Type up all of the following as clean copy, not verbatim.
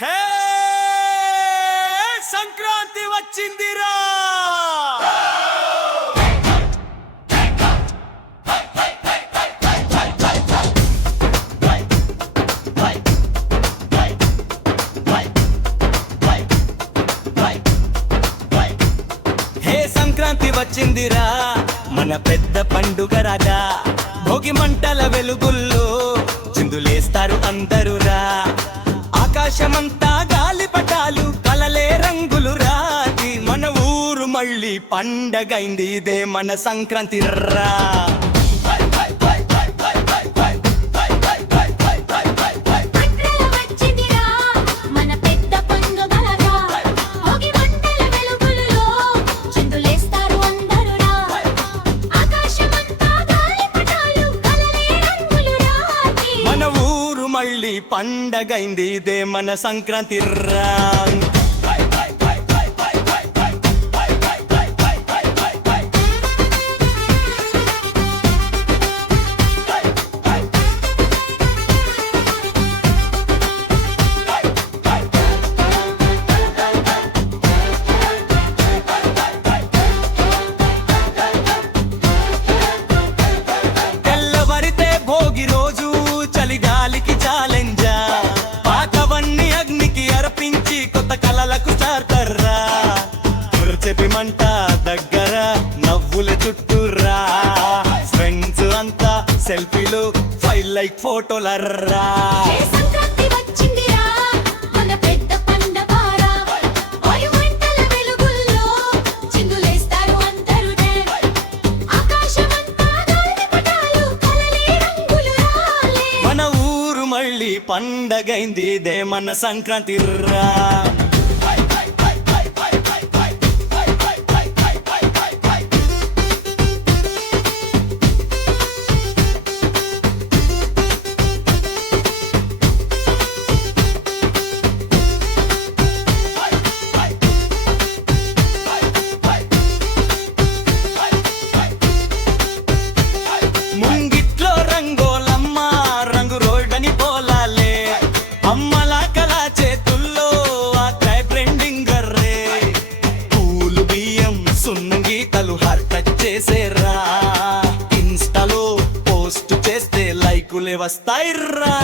హే సంక్రాంతి వచ్చిందిరా. హే సంక్రాంతి వచ్చిందిరా, మన పెద్ద పండుగ రాగా. భోగి మంటల వెలుగుల్లో చిందులేస్తారు అందరురా. ఆకాశమంతా గాలిపటాలు, కలలే రంగులు రాది. మన ఊరు మళ్ళీ పండగైంది, ఇదే మన సంక్రాంతి రా. మళ్ళీ పండగైంది, ఇదే మన సంక్రాంతి రా. తెల్లవరితే భోగి రోజు చలిగాలికి ఛాలెంజా. పాతవన్నీ అగ్నికి అర్పించి కొత్త కలలకు చార్తర్రా. చెప్పి మంట దగ్గర నవ్వుల చుట్టూరా. ఫ్రెండ్స్ అంతా సెల్ఫీలు, ఫైల్ లైక్ ఫోటోలర్రా. మళ్ళీ పండగైంది, ఇదే మన సంక్రాంతి రా. ముంగిట్లో రంగోలమ్మ రంగు రోడ్డని పోలాలే. అమ్మలా కళా చేతుల్లో ఆ క్రై ట్రెండింగ్ గర్రే. పూలు బియ్యం సున్నంగీతలు హర్ట్ చేసేరా. ఇన్స్టాలో పోస్ట్ చేస్తే లైకులే వస్తాయిర్రా.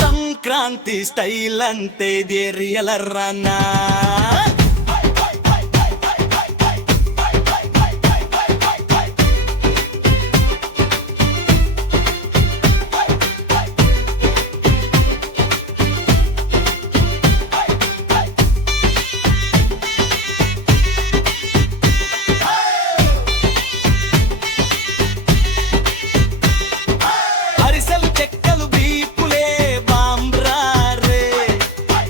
సంక్రాంతి స్టైల్ అంతే, ఇది రియల్ రన్నా. అరిసెలు చెక్కలు బీపులే బాంబ్రారే.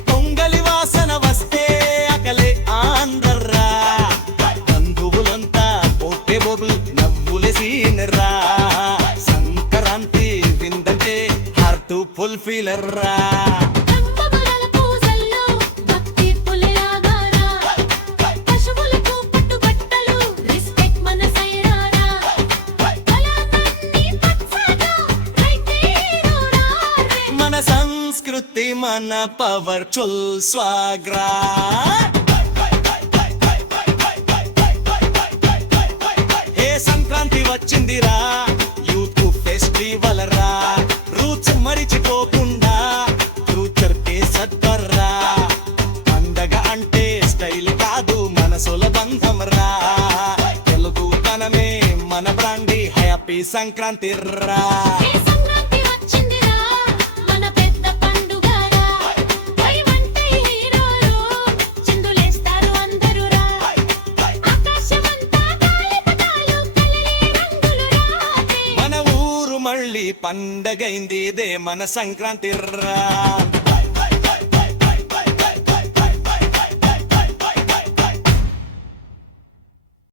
పొంగలి వాసన వస్తే అకలే ఆంధ్రరా. బంధువులంతా పోటే బొబుల్ నవ్వులే సీనరా. సంక్రాంతి విందంటే హార్ట్ ఫుల్ ఫీలర్రా. మన సంస్కృతి మన పవర్ఫుల్ స్వాగ్రా. హే సంక్రాంతి వచ్చిందిరా, యూత్ ఫెస్టివల్ రా. రూట్స్ మరిచిపోకుండా ఫ్యూచర్ కే సత్వర్రా. పండగ అంటే స్టైల్ కాదు, మనసుల బంధం రా. తెలుగు తనమే మన బ్రాండి, హ్యాపీ సంక్రాంతి రా. మళ్ళీ పండగైంది, ఇదే మన సంక్రాంతి రా.